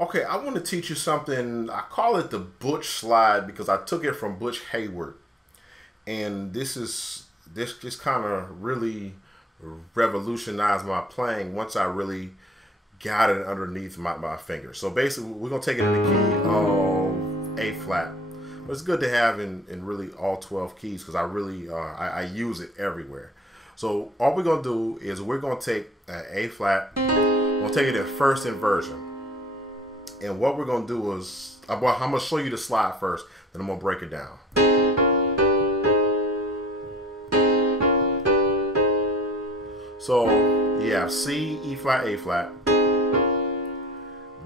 Okay, I want to teach you something. I call it the Butch slide because I took it from Butch Hayward, and this just kind of really revolutionized my playing once I really got it underneath my finger. So basically, we're gonna take it in the key of A flat. But it's good to have in really all 12 keys because I really I use it everywhere. So all we're gonna do is we're gonna take A flat. We'll take it in first inversion. And what we're going to do is, I'm going to show you the slide first, then I'm going to break it down. So, you have C, E flat, A flat,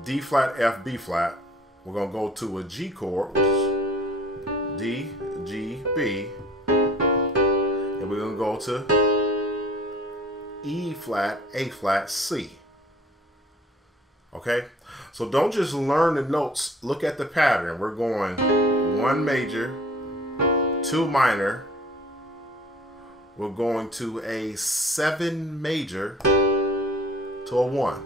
D flat, F, B flat. We're going to go to a G chord, which is D, G, B. And we're going to go to E flat, A flat, C. Okay, so don't just learn the notes. Look at the pattern. We're going 1 major, 2 minor. We're going to a 7 major to a 1.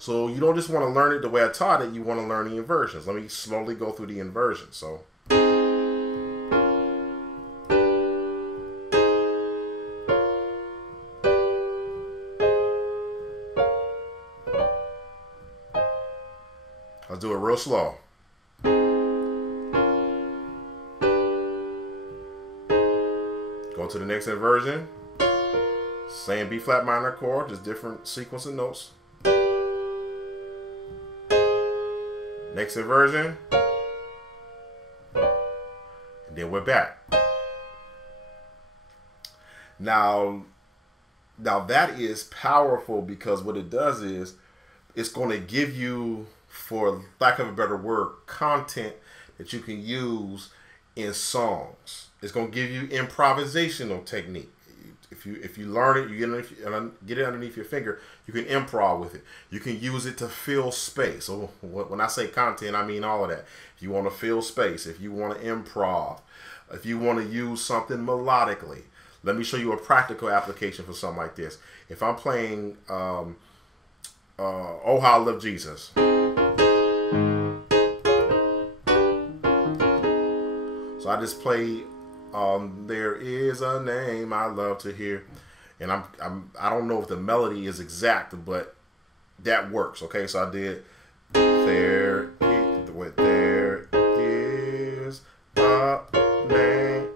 So you don't just want to learn it the way I taught it. You want to learn the inversions. Let me slowly go through the inversions. So. I'll do it real slow. Go to the next inversion. Same B flat minor chord, just different sequence of notes. Next inversion. And then we're back. Now that is powerful because what it does is it's going to give you, for lack of a better word, content that you can use in songs. It's going to give you improvisational technique. If you learn it, you get it underneath your finger, you can improv with it. You can use it to fill space. So when I say content, I mean all of that. If you want to fill space, if you want to improv, if you want to use something melodically. Let me show you a practical application for something like this. If I'm playing Oh How I Love Jesus. So I just play There Is a Name I Love to Hear. And I don't know if the melody is exact, but that works. Okay, so I did There is a name,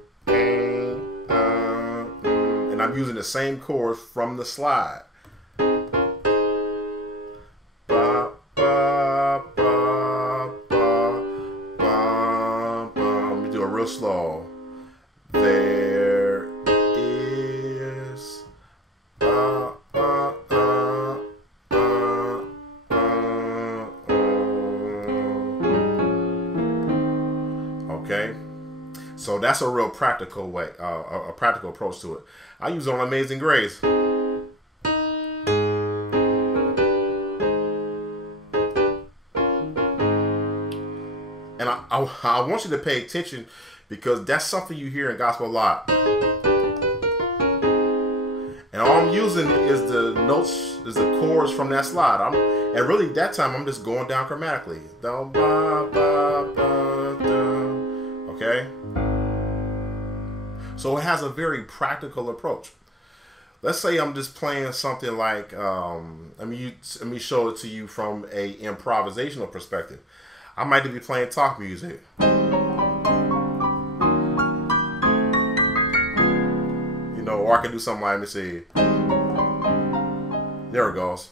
and I'm using the same chord from the slide. Real slow. There is okay, so that's a real practical way, a practical approach to it. I use it on Amazing Grace. And I want you to pay attention because that's something you hear in gospel a lot. And all I'm using is the notes, is the chords from that slide. And really that time I'm just going down chromatically. Okay? So it has a very practical approach. Let's say I'm just playing something like, let me show it to you from a improvisational perspective. I might be playing talk music. You know, or I can do something like, let me see. There it goes.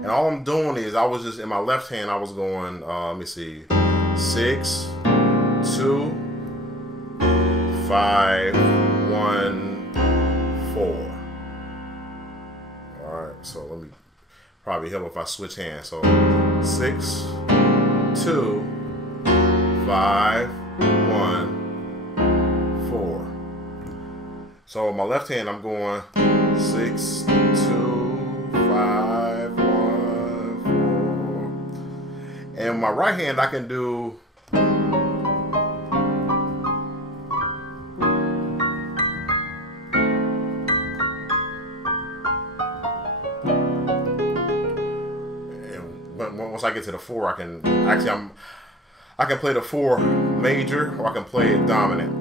And all I'm doing is, I was just, in my left hand, I was going, let me see, 6, 2, 5, 1, 4. Alright, so let me probably help if I switch hands. So 6, 2, 5, 1, 4. So on my left hand I'm going 6, 2, 5, 1, 4. And my right hand I can do I get to the 4, I can actually I can play the 4 major, or I can play it dominant.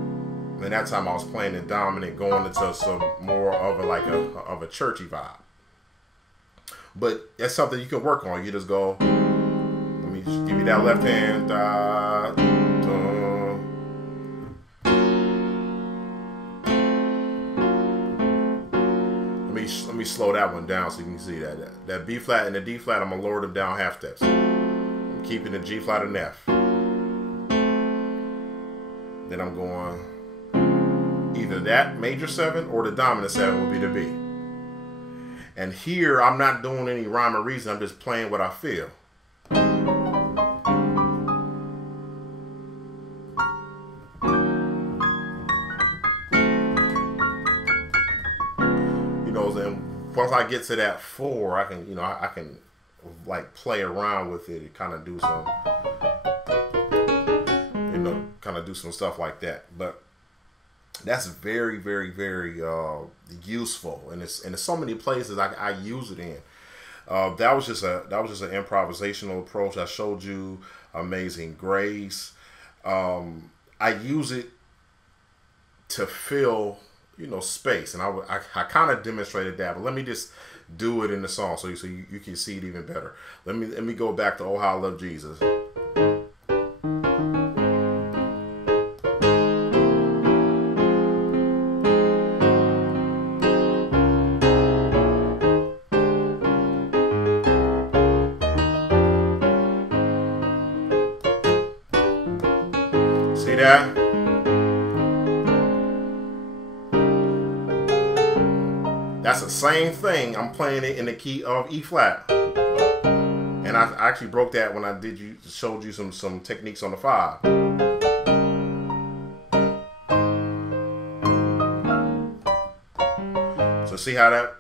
And that time I was playing it dominant, going into some more of a churchy vibe. But that's something you can work on. You just go, let me just give you that left hand. Let me slow that one down so you can see that B flat and the D flat. I'm gonna lower them down half steps. I'm keeping the G flat and F. Then I'm going either that major 7 or the dominant 7 will be the B. And here I'm not doing any rhyme or reason. I'm just playing what I feel. And once I get to that 4, I can, I can like play around with it and kind of do some, kind of do some stuff like that. But that's very, very, very useful, and it's so many places I use it in. That was just an improvisational approach. I showed you Amazing Grace. I use it to fill space, and I kind of demonstrated that, but let me just do it in the song so you can see it even better. Let me go back to Oh How I Love Jesus. See that? That's the same thing. I'm playing it in the key of E flat, and I actually broke that when I showed you some techniques on the 5. So see how that